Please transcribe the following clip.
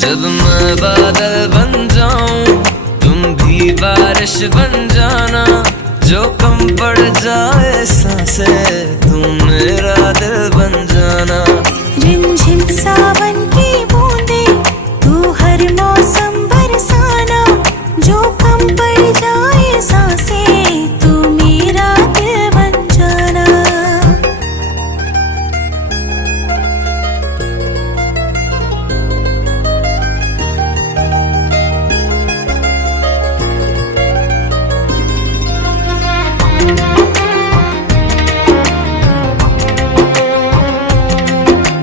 जब मैं बादल बन जाऊं तुम भी बारिश बन जाना, जो कम पड़ जाए सांसें तुम